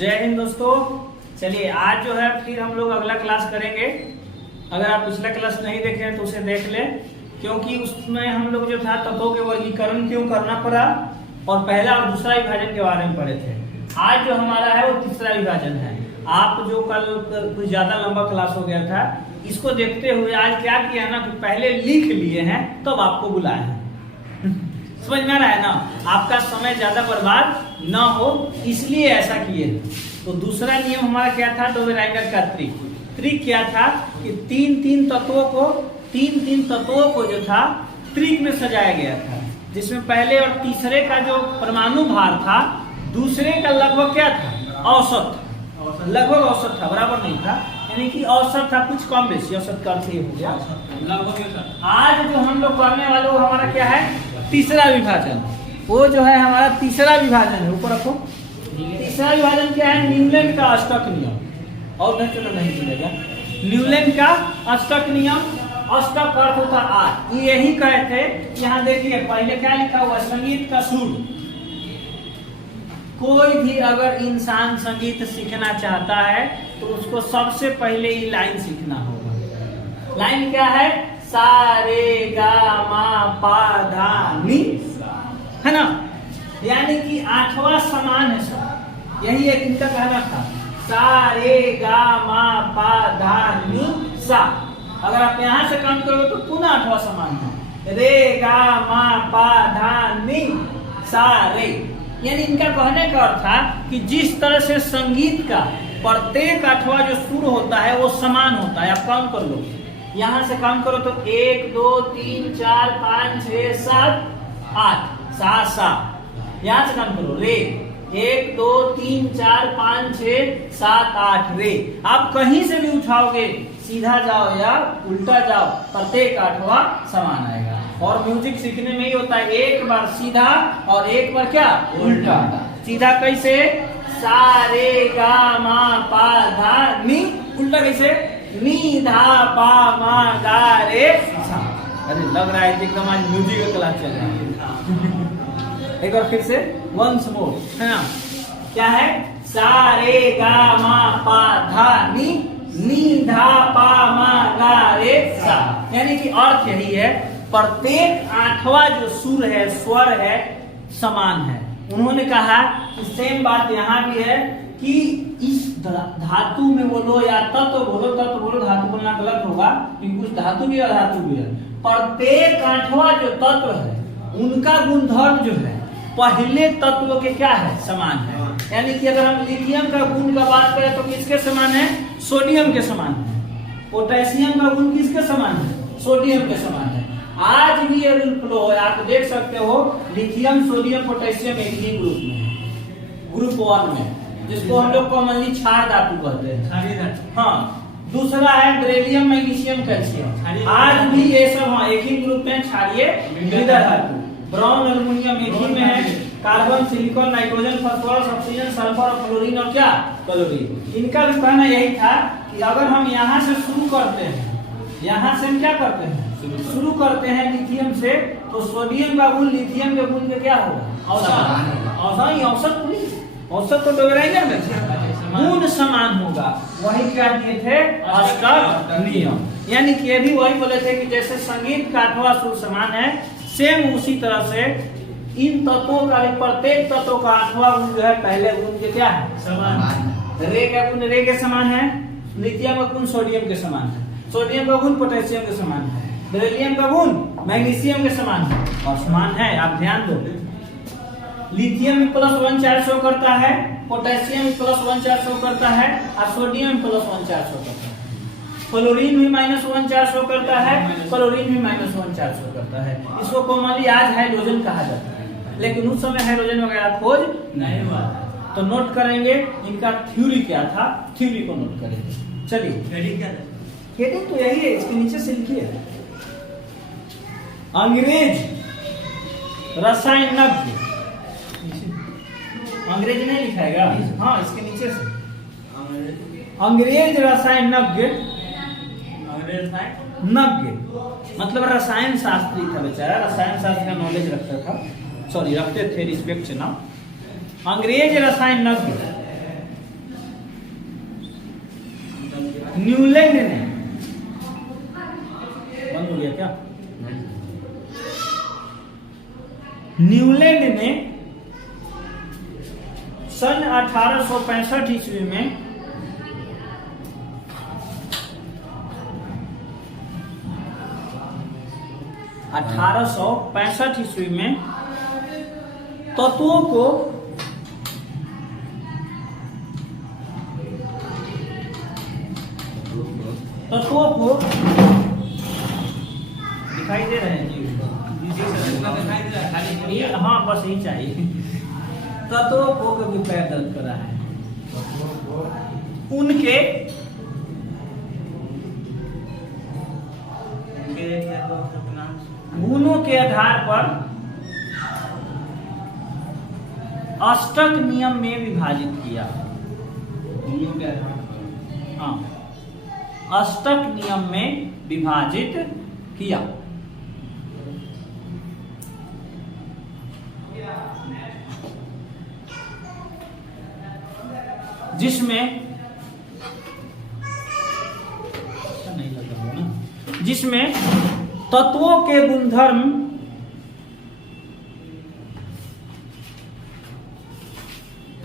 जय हिंद दोस्तों। चलिए आज जो है फिर हम लोग अगला क्लास करेंगे। अगर आप पिछला क्लास नहीं देखे हैं तो उसे देख ले, क्योंकि उसमें हम लोग जो था तत्वों के वर्गीकरण क्यों करना पड़ा और पहला और दूसरा विभाजन के बारे में पढ़े थे। आज जो हमारा है वो तीसरा विभाजन है। आप जो कल कुछ ज्यादा लंबा क्लास हो गया था, इसको देखते हुए आज क्या किया ना कि पहले लिख लिए हैं तब आपको बुलाए हैं। समझ में आ रहा है ना, आपका समय ज्यादा बर्बाद ना हो इसलिए ऐसा किए। तो दूसरा नियम हमारा क्या था, डोबेराइगर का त्रिक क्या था कि तीन तत्वों को जो था त्रिक में सजाया गया था, जिसमें पहले और तीसरे का जो परमाणु भार था दूसरे का लगभग क्या था, औसत था, बराबर नहीं था, यानी कि औसत था, कुछ कम बेसी औसत का अर्थ हो गया लगभग। आज जो हम लोग पढ़ने वाले वो हमारा क्या है, तीसरा विभाजन। वो जो है हमारा तीसरा विभाजन है, ऊपर रखो। तीसरा विभाजन क्या है, न्यूलैंड का अष्टक नियम। और नहीं मिलेगा न्यूलैंड का अष्टक नियम। अष्टक अर्थ होता आठ। यही कहे थे, यहाँ देखिए पहले क्या लिखा हुआ, संगीत का सुर। कोई भी अगर इंसान संगीत सीखना चाहता है तो उसको सबसे पहले ये लाइन सीखना होगा। लाइन क्या है, सा रे गा मा पा धा नी, है ना, यानी कि आठवां समान है सब। यही एक इनका कहना था, सा रे गा मा पा धा नी सा। अगर आप यहाँ से काम करोगे तो पुनः आठवां समान है, रे गा मा पा धा नी सा रे। यानी इनका कहने का अर्थ था कि जिस तरह से संगीत का प्रत्येक आठवां जो सुर होता है वो समान होता है। आप काम कर लो, यहाँ से काम करो तो 1 2 3 4 5 6 7 8 सा सा। यहाँ से काम करो, रे 1 2 3 4 5 6 7 8 रे। आप कहीं से भी उठाओगे, सीधा जाओ या उल्टा जाओ, प्रत्येक आठवां समान आएगा। और म्यूजिक सीखने में ही होता है, एक बार सीधा और एक बार क्या, उल्टा। सीधा कैसे, सा रे गा मा पा धा नी, उल्टा कैसे, नी धा पा मा गा रे सा। अरे लग रहा है एकदम आज म्यूजिक का क्लास चल रहा है। एक बार फिर से, वंस मोर, है ना, क्या है, सा रे गा मा पा धा नी, नी धा पा मा गा रे सा। यानी कि अर्थ यही है, प्रत्येक आठवां जो सुर है, स्वर है, समान है। उन्होंने कहा कि सेम बात यहाँ भी है कि इस धातु में बोलो या तत्व बोलो, धातु बोलना गलत होगा क्योंकि कुछ धातु भी और धातु भी है। प्रत्येक आठवां जो तत्व है उनका गुणधर्म जो है पहले तत्व के क्या है, समान है। यानी कि अगर हम लिथियम का गुण का बात करें तो किसके समान है, सोडियम के समान है। पोटेशियम का गुण किसके समान है, सोडियम के समान है। आज भी ये फ्लो है, आप देख सकते हो, लिथियम सोडियम पोटेशियम एक ही ग्रुप में है, ग्रुप 1 में, जिसको हम लोग कॉमनली क्षार धातु कहते हैं। हाँ, दूसरा है बेरिलियम मैग्नीशियम कैल्शियम। आज भी ये सब हाँ एक ही ग्रुप में क्षारीय मृदा धातु। ब्राउन एल्युमिनियम एक ही में है। Carbon, silicon, nitrogen, phosphorus, oxygen, sulphur और फ्लोरीन और क्या, क्लोरीन। इनका भी कहना यही था कि अगर हम यहाँ से शुरू करते हैं, यहाँ से हम क्या करते हैं, शुरू करते हैं लिथियम से, तो सोडियम का गुण लिथियम के गुण में क्या होगा, औसत तो डोबेराइगर में गुण समान होगा। वही क्या दिए थे, अष्टक नियम। यानी कि ये भी वही बोले थे कि जैसे संगीत का आठवां सुर समान है, सेम उसी तरह से इन तत्वों का प्रत्येक तत्व का आठवां गुण जो है पहले गुण के क्या है, समान है। रे का गुण रे के समान है, लिथियम का गुण सोडियम के समान है, सोडियम का गुण पोटेशियम के समान है, बेरिलियम का गुण मैग्नीशियम के समान है और समान है। आप ध्यान दो, लिथियम में +1 चार्ज शो करता है, पोटेशियम में +1 चार्ज शो करता है और सोडियम में +1 चार्ज शो करता है। क्लोरीन भी -1 चार्ज शो करता है, क्लोरीन भी -1 चार्ज शो करता है। इसको कॉमनली आज हाइड्रोजन कहा जाता है, लेकिन उस समय हाइड्रोजन वगैरह खोज नहीं हुआ। तो नोट करेंगे इनका थ्योरी क्या था, थ्योरी को नोट करेंगे। चलिए, हेडिंग तो यही है, इसके नीचे से लिखिए, अंग्रेज रसायनज्ञ। अंग्रेज नहीं लिखाएगा, हाँ इसके नीचे से, अंग्रेज रसायनज्ञ मतलब रसायन शास्त्री था बेचारा, रसायन शास्त्र का नॉलेज रखता था, रखते थे, रिस्पेक्ट से ना। अंग्रेज रसायनज्ञ न्यूलैंड ने, बंद हो गया क्या? न्यूलैंड ने सन 1865 ईस्वी में ईस्वी में तत्वों को दिखाई दे रहे हैं जी, हाँ बस यही चाहिए। तत्वों को कभी पैर दर्द करा है, उनके गुणों के आधार पर अष्टक नियम में विभाजित किया। हाँ, अष्टक नियम में विभाजित किया। जिसमें तत्वों के गुणधर्म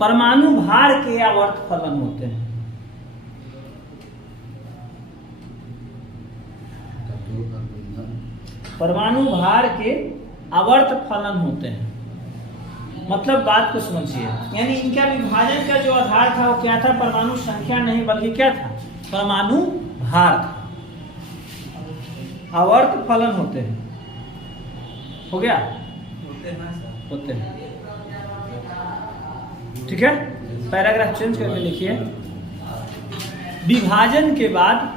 परमाणु भार के आवर्त फलन होते हैं। परमाणु भार के आवर्त फलन होते हैं, मतलब बात को समझिए। यानी इनका विभाजन का जो आधार था वो क्या था? परमाणु संख्या नहीं बल्कि क्या था? परमाणु भार था। आवर्त फलन होते हैं, हो गया? होते हैं। ठीक है, पैराग्राफ चेंज करके लिखिए। विभाजन के बाद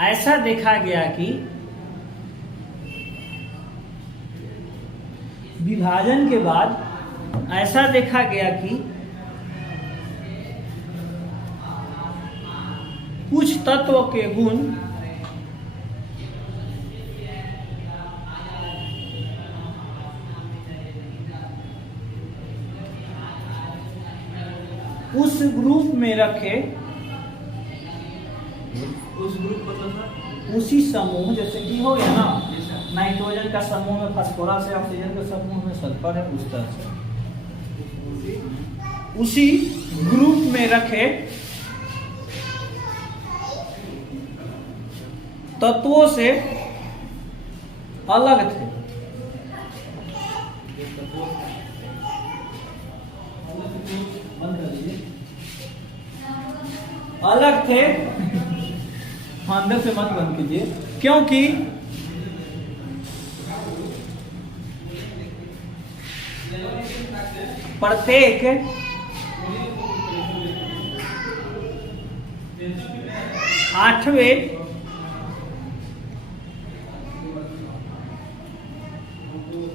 ऐसा देखा गया कि कुछ तत्व के गुण उस ग्रुप में रखे, उस ग्रुप मतलब उसी समूह, जैसे कि हो गया ना, नाइट्रोजन का समूह में फास्फोरस है, ऑक्सीजन का समूह में सल्फर है, उस तरह से उसी ग्रुप में रखे तत्वों से अलग थे। अलग थे, अंदर से मत बंद कीजिए, क्योंकि प्रत्येक आठवें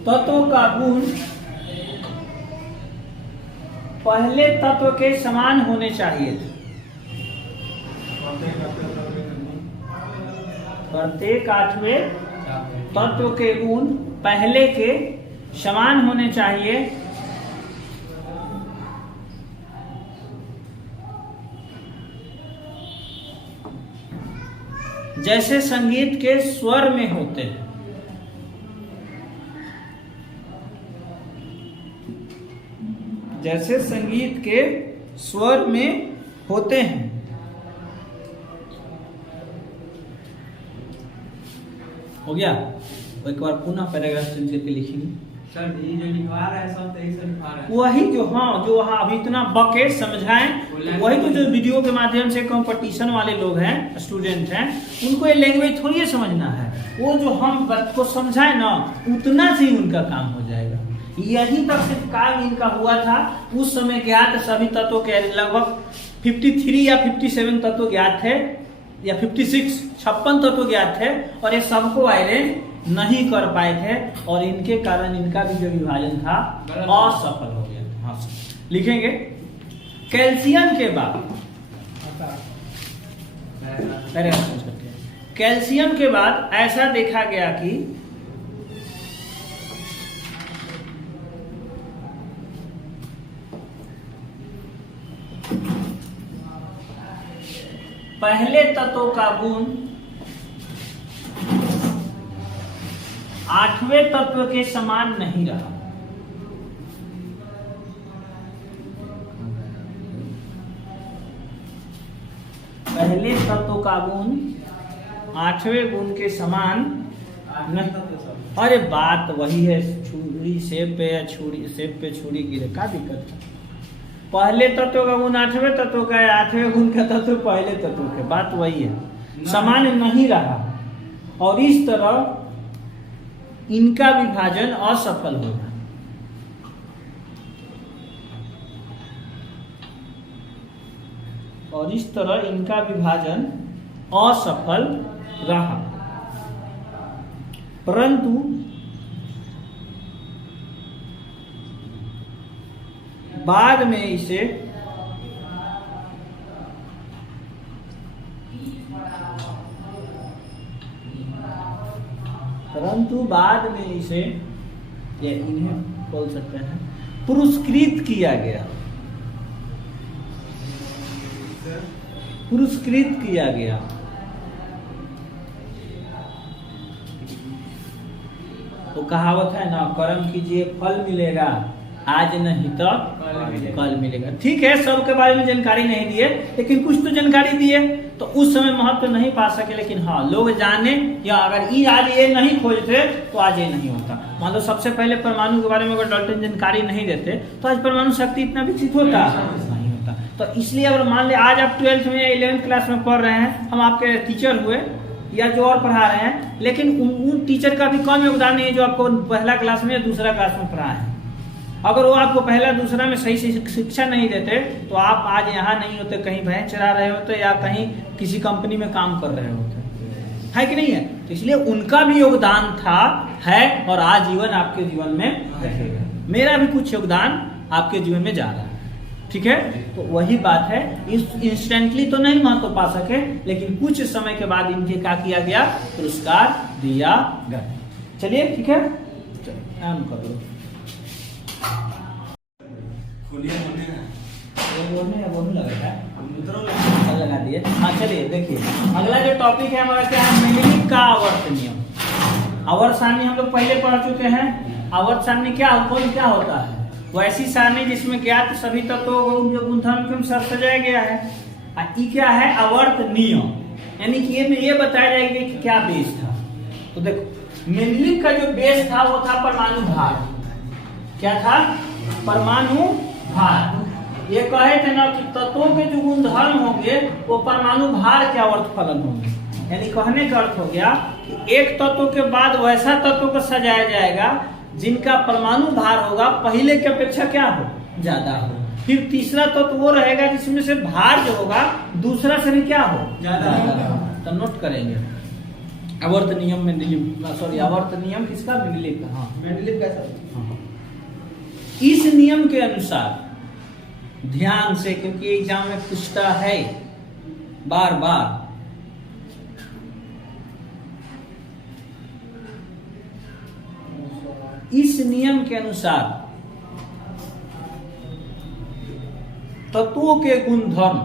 तत्व का गुण पहले तत्व के समान होने चाहिए थे। प्रत्येक आठवें तत्व के गुण पहले के समान होने चाहिए। जैसे संगीत के स्वर में होते हैं। जैसे संगीत के स्वर में होते हैं। हो गया? एक बार पुनः पैराग्राफ चेंज करके लिखेंगे। सर ये जो लिखवा रहा है सब सही से लिखवा रहा है। वही जो हाँ अभी इतना बकेट समझाएं, वही तो जो वीडियो के माध्यम से कंपटीशन वाले लोग हैं, स्टूडेंट हैं, उनको ये लैंग्वेज थोड़ी समझना है। वो जो हम बात को समझाएं ना, उतना से ही उनका काम हो जाएगा। यही तक सिर्फ काम इनका हुआ था। उस समय ज्ञात सभी तत्वों के लगभग 53 या 57 तत्व ज्ञात थे, या 56 तत्व ज्ञात थे, और ये सबको आयरन नहीं कर पाए थे, और इनके कारण इनका भी जो विभाजन था असफल हो गया था। हाँ, लिखेंगे कैल्शियम के बाद, कैल्शियम के बाद ऐसा देखा गया कि पहले तत्व का गुण 8वें तत्व के समान नहीं रहा। पहले तत्व का गुण 8वें गुण के समान नहीं। अरे बात वही है, छुरी सेब पे या छुरी सेब पे छुरी गिरे, क्या दिक्कत है? पहले तत्व का गुण 8वें तत्व का है, 8वें गुण का तत्व पहले तत्व का, बात वही है, समान नहीं रहा। और इस तरह इनका विभाजन असफल होगा। और इस तरह इनका विभाजन असफल रहा, परंतु बाद में इसे ये इन्हें बोल सकते हैं पुरस्कृत किया गया। पुरस्कृत किया गया। तो कहावत है ना, कर्म कीजिए फल मिलेगा, आज नहीं तो कल मिलेगा। ठीक है, सबके बारे में जानकारी नहीं दिए, लेकिन कुछ तो जानकारी दिए, तो उस समय महत्व तो नहीं पा सके, लेकिन हाँ लोग जाने, या अगर आज ये नहीं खोजते तो आज ये नहीं होता। मान लो सबसे पहले परमाणु के बारे में अगर डाल्टन जानकारी नहीं देते तो आज परमाणु शक्ति इतना विकसित होता नहीं होता। तो इसलिए अगर मान ले आज आप 12th में या 11th क्लास में पढ़ रहे हैं, हम आपके टीचर हुए या जो और पढ़ा रहे हैं, लेकिन उन टीचर का भी कम योगदान नहीं है जो आपको पहला क्लास में या दूसरा क्लास में पढ़ा है। अगर वो आपको पहला दूसरा में सही शिक्षा नहीं देते तो आप आज यहाँ नहीं होते, कहीं भैंस चरा रहे होते या कहीं किसी कंपनी में काम कर रहे होते, है कि नहीं है? तो इसलिए उनका भी योगदान था, है, और आजीवन आपके जीवन में रहेगा। मेरा भी कुछ योगदान आपके जीवन में जा रहा है, ठीक है? तो वही बात है, इंस्टेंटली तो नहीं महत्व पा सके, लेकिन कुछ समय के बाद इनके क्या किया गया, पुरस्कार दिया गया। चलिए ठीक है, काम कर लो। लगा दिए। हाँ चलिए देखिए, अगला जो टॉपिक है हमारा क्या है, मेंडेलिव का आवर्त नियम। आवर्त सारणी हम लोग पहले पढ़ चुके हैं। आवर्त सारणी क्या होता है? वैसी सारणी जिसमें ज्ञात सभी तत्वों को उनके गुणधर्म के अनुसार सजाया गया है। ये क्या है, आवर्त नियम, यानी कि ये बताया जाएगा कि क्या बेस था। तो देखो मेंडेलिव का जो बेस था वो था परमाणु भार। क्या था? परमाणु भार। ये कहे थे ना कि तत्वों के जो गुणधर्म होंगे वो परमाणु भार के आवर्त फलन होंगे। यानी कहने का अर्थ हो गया कि एक तत्व के बाद वैसा तत्व को सजाया जाएगा जिनका परमाणु भार होगा पहले की अपेक्षा क्या हो, ज्यादा हो। फिर तीसरा तत्व वो रहेगा जिसमें से भार जो होगा दूसरा से भी क्या हो, ज्यादा हो। तो नोट करेंगे आवर्त नियम मेंडेलिव, सॉरी आवर्त नियम किसका, मेंडेलिव का। हाँ मेंडेलिव कैसा? हाँ। इस नियम के अनुसार ध्यान से, क्योंकि एग्जाम में पूछता है बार बार, इस नियम के अनुसार तत्वों के गुणधर्म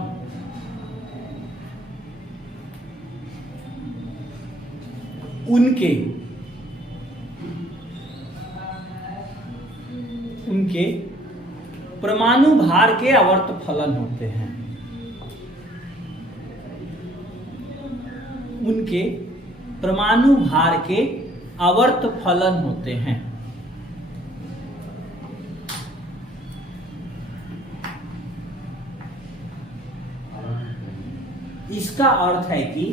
उनके परमाणु भार के आवर्त फलन होते हैं। उनके परमाणु भार के आवर्त फलन होते हैं। इसका अर्थ है कि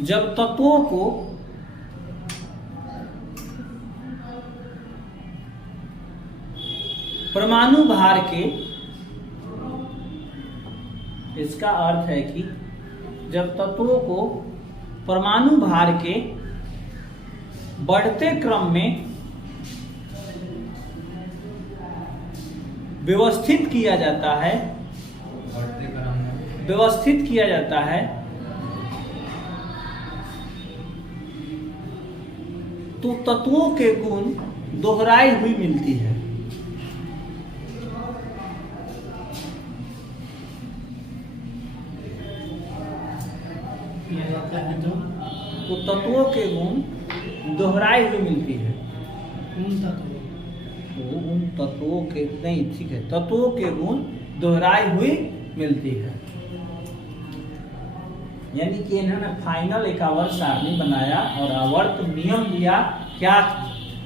जब तत्वों को परमाणु भार के, इसका अर्थ है कि जब तत्वों को परमाणु भार के बढ़ते क्रम में व्यवस्थित किया जाता है, तो तत्वों के गुण दोहराई हुई मिलती है। तो तत्वों के गुण दोहराई हुई मिलती है। तो उन तत्वों के नहीं, ठीक है, तत्वों के गुण दोहराई हुई मिलती है। यानी कि इन्होंने फाइनल एक आवर्त सारणी बनाया और आवर्त नियम दिया क्या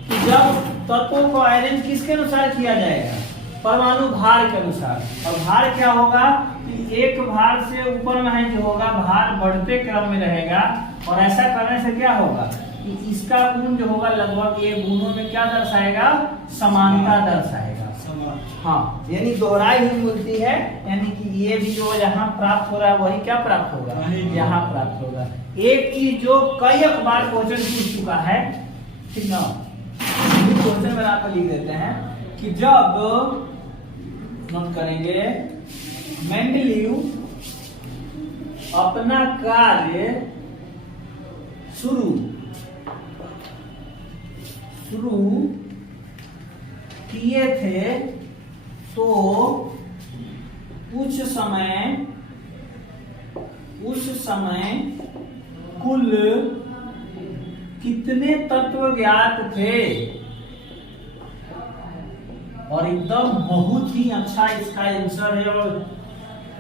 कि जब तत्वों को अरेंज किसके अनुसार किया जाएगा, परमाणु भार के अनुसार। और भार क्या होगा कि एक भार से ऊपर में है जो होगा भार बढ़ते क्रम में रहेगा, और ऐसा करने से क्या होगा कि इसका गुण जो होगा लगभग ये गुणों में क्या दर्शाएगा, समानता दर्शाएगा। हाँ, यानी दोहराई हुई मिलती है, यानी कि ये भी जो यहाँ प्राप्त हो रहा है वही क्या प्राप्त होगा, यहाँ प्राप्त होगा। एक चीज जो कई बार क्वेश्चन पूछ चुका है, ठीक ना, क्वेश्चन में आपको लिख देते हैं कि जब नोट करेंगे मेंडलीव अपना कार्य शुरू किए थे तो उस समय कुल कितने तत्व ज्ञात थे। और एकदम बहुत ही अच्छा इसका आंसर है, और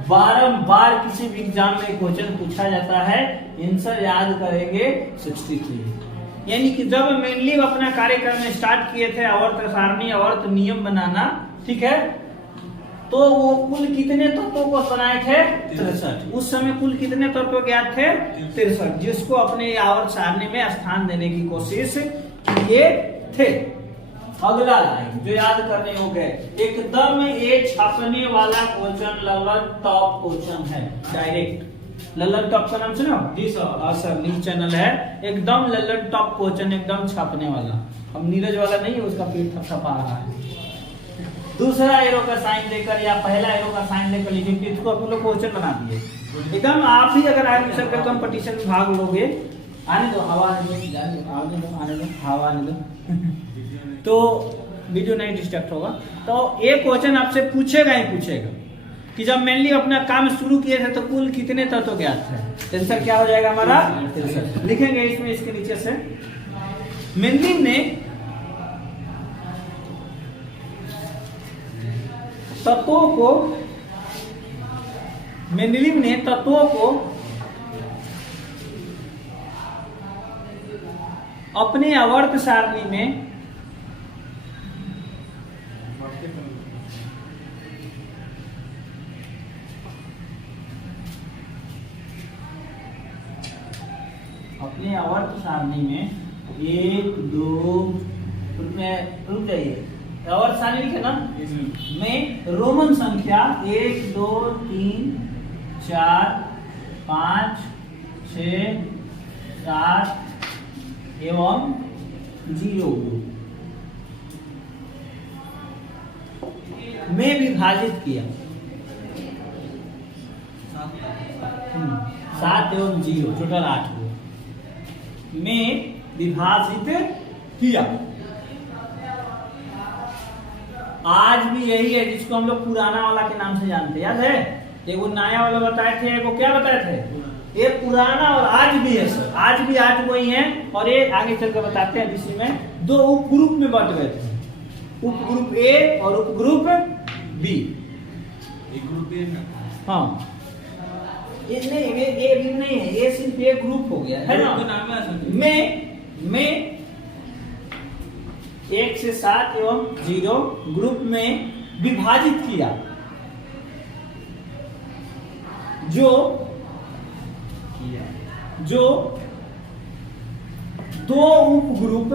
बारंबार किसी भी एग्जाम में क्वेश्चन पूछा जाता है, आंसर याद करेंगे 63। यानी कि जब मेंडलीव अपना कार्यक्रम स्टार्ट किए थे आवर्त सारणी आवर्त नियम बनाना, ठीक है, तो वो कुल कितने तत्वों को बनाए थे, 63। उस समय कुल कितने तत्व ज्ञात थे, 63, जिसको अपने आवर्त सारणी में स्थान देने की कोशिश किए थे। अगला लाइन जो याद करने योग्य है, एकदम ये छापने वाला क्वेश्चन ललन टॉप क्वेश्चन है, डायरेक्ट। ललन टॉप का नाम सुनो जी सर, सर न्यूज चैनल है, एकदम ललन टॉप क्वेश्चन, एकदम छापने वाला। अब नीरज वाला नहीं है, उसका पेट थपथपा रहा है। दूसरा एरो का साइन देकर या पहला एरो का साइन देकर लिखे, इसको अपन लोग क्वेश्चन बना दिए एकदम। आप ही अगर आगे सर का कंपटीशन में भाग लोगे, आने दो हवा आने दो हवा आने दो तो वीडियो नहीं डिस्ट्रैक्ट होगा। तो एक क्वेश्चन आपसे पूछेगा ही पूछेगा कि जब मेनली अपना काम शुरू किए थे तो कुल कितने तत्व ज्ञात थे। आंसर क्या हो जाएगा हमारा, लिखेंगे इसमें, इसके नीचे से मेनली ने तत्वों को अपने आवर्त सारणी में में 1 2 रुक जाइए, आवर्त सारणी लिखे ना, में रोमन संख्या 1 2 3 4 5 6 7 एवं 0 में विभाजित किया। 7 एवं 0 टोटल 8 में विभाजित किया। आज भी यही है जिसको हम लोग पुराना वाला के नाम से जानते हैं, याद है? एगो नया वाला बताए थे, एगो क्या बताए थे, एक पुराना, और आज भी है सर, आज भी 8 वही है। और ये आगे चल कर बताते हैं, इसी में 2 उप ग्रुप में बट गए थे, उप ग्रुप ए और उप ग्रुप बी। ग्रुप ए, हाँ ये नहीं है, ये सिर्फ एक ग्रुप हो गया है ना। में 1 से 7 एवं 0 ग्रुप में विभाजित किया, जो 2 उप ग्रुप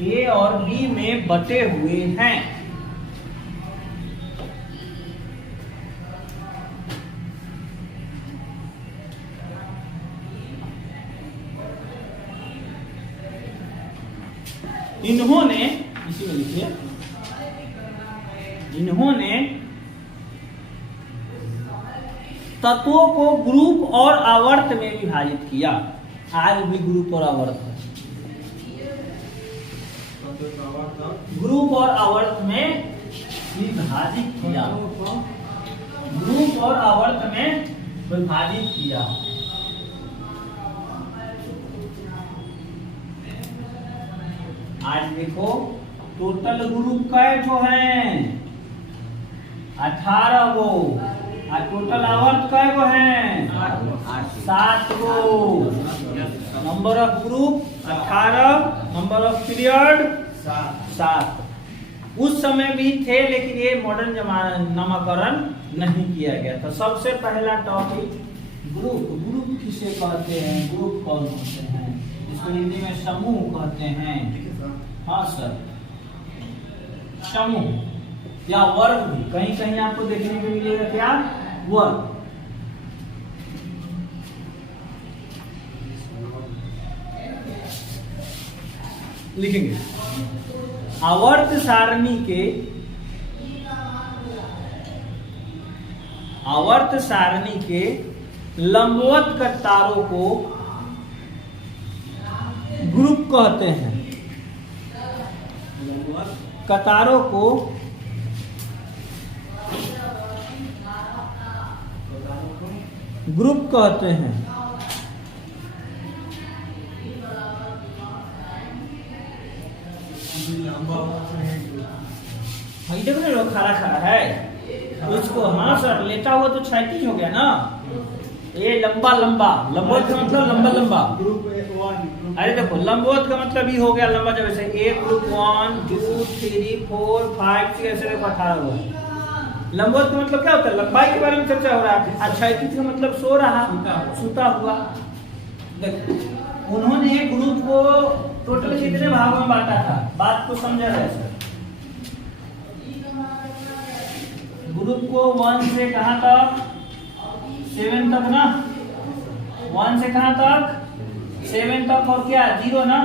ए और बी में बटे हुए हैं। इन्होंने, इसी में लिखिए, इन्होंने तत्वों को ग्रुप और आवर्त में विभाजित किया। आज भी ग्रुप और आवर्त है। ग्रुप और आवर्त में विभाजित किया। ग्रुप और आवर्त में विभाजित किया। आज देखो टोटल ग्रुप कै ठो हैं? 18 गो। और टोटल आवर्त कै गो हैं? 7 गो। Number of group 18, number of period 7। उस समय भी थे, लेकिन ये मॉडर्न जमाना नामकरण नहीं किया गया। तो सबसे पहला टॉपिक ग्रुप। ग्रुप किसे कहते हैं? ग्रुप कौन होते हैं? इसको हिंदी में समूह कहते हैं। हाँ सर, समूह या वर्ग भी कहीं कहीं आपको देखने को मिलेगा। क्या? वर्ग। लिखेंगे आवर्त सारणी के लंबवत कतारों को ग्रुप कहते हैं। कतारों को ग्रुप कहते हैं। देखो ना, लोग खड़ा खड़ा है उसको। हाँ सर, लेटा हुआ तो क्षैतिज हो गया ना। ये लंबा लंबा, लंबवत का मतलब लंबा लंबा। अरे देखो, लंबवत का मतलब ये हो गया लंबा। जब ऐसे एक ग्रुप 1 2 3 4 5 6 ऐसे 18 हुआ। लंबवत का मतलब क्या होता है? लंबाई के बारे में चर्चा हो रहा है। और क्षैतिज का मतलब सो रहा, सूता हुआ। देखो, उन्होंने ग्रुप को टोटल कितने भागों में बांटा था? बात को समझा है सर। ग्रुप को 1 से कहां तक? 7 तक ना। 1 से कहां तक? 7 तक। और क्या? 0 ना।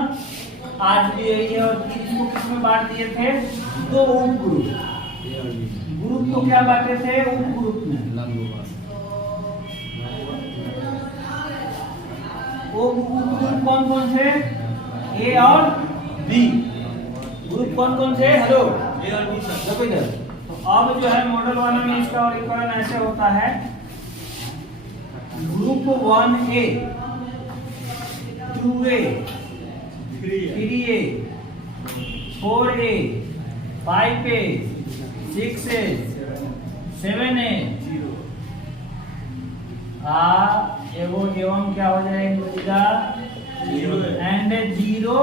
आज भी यही है। और इसको किसमें बांट दिए थे? 2 उप ग्रुप। ग्रुप को क्या बांटे थे? उप ग्रुप में। वो ग्रुप कौन कौन थे? ए और बी। ग्रुप कौन कौन थे? हेलो, ए और बी सर। देखो इधर। तो अब जो है मॉडल वाला में इसका वर्गीकरण ऐसे होता है। Group 1A 2A 3A 4A 5A 6A 7A एवं क्या हो जाएगा? एंड 0,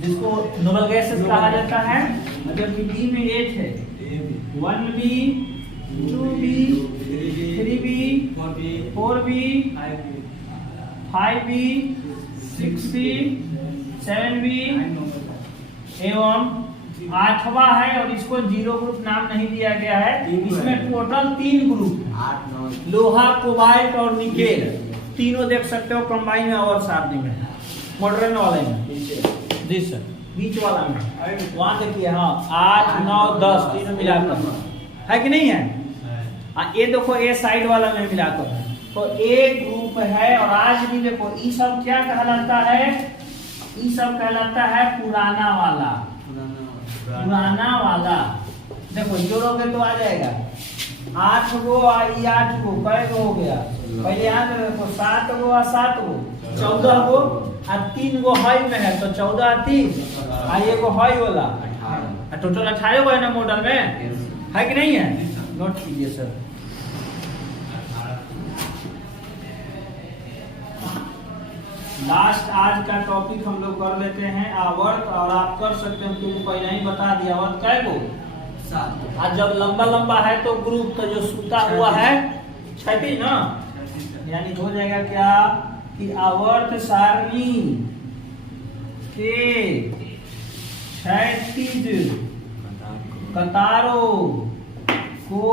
जिसको नोबल गैसेस कहा जाता है। मतलब कि बी में 8 है। 1B 2B 3B 4B 5B 6B 7B एवं 8वां है। और इसको 0 ग्रुप नाम नहीं दिया गया है। इसमें टोटल 3 ग्रुप, लोहा, कोबाल्ट और निकेल, तीनों देख सकते हो कंबाइन में और सारणी में, मॉडर्न वाले में। जी सर, बीच वाला में वहां देखिए। हाँ, 8 9 10 तीनों मिलाकर है कि नहीं है? ये देखो, ये साइड वाला में मिलाकर तो एक ग्रुप है। और आज भी देखो, ये सब क्या कहलाता है? ये सब कहलाता है पुराना वाला। पुराना वाला देखो, जोड़ोगे तो आ जाएगा 8 गो। 8 गो कै गो हो गया? पहले यहाँ देखो 7 गो और 7 गो 14 गो। और 3 गो हाई में है तो 14 3 और 1 गो हाई वाला 18। टोटल 18 गो है ना मॉडल में, है कि नहीं है? नोट कीजिए सर। लास्ट आज का टॉपिक हम लोग कर लेते हैं आवर्त। और आप कर सकते हो क्योंकि पहले ही बता दिया। आवर्त कै गो? 7। आज जब लंबा लंबा है तो ग्रुप तो जो सूता हुआ है क्षैतिज ना, यानी हो जाएगा क्या कि आवर्त सारणी के क्षैतिज कतारों को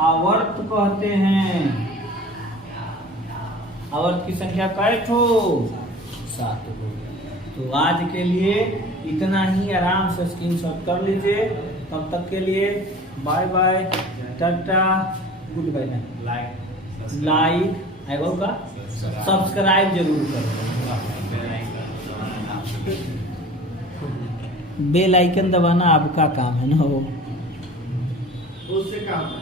आवर्त कहते हैं। आवर्त की संख्या कै ठो? 7 गो। तो आज के लिए इतना ही, आराम से स्क्रीनशॉट कर लीजिए। तब तक के लिए bye bye, ta-ta, good bye. Like एगो का सब्सक्राइब जरूर करो, बेल आइकन दबाना आपका काम है ना, वो उससे काम है।